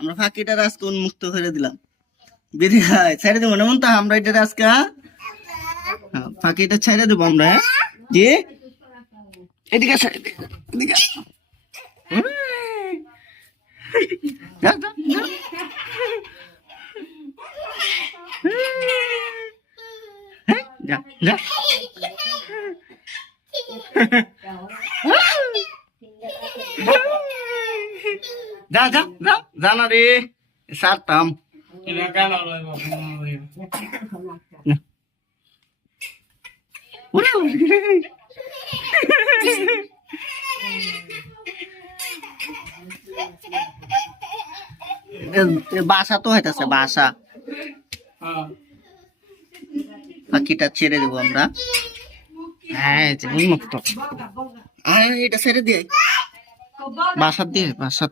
আমরা ফাঁকিটার আজকে উন্মুক্ত করে দিলাম। বিদায় ছেড়ে দেবো না তো আমরা এটা আজকে, ফাঁকিটা ছেড়ে দেবো আমরা। হ্যাঁ জি, এদিকে আসো, এদিকে আসো। যা, যা, যা। যা, যা। যা যা যা, জানা রে সারতাম। বাসা তো হইতেছে বাসা, পাখিটা ছেড়ে দেবো আমরা। হ্যাঁ উন্মুক্ত, এটা ছেড়ে দিয়ে বাসা দিয়ে বাসা।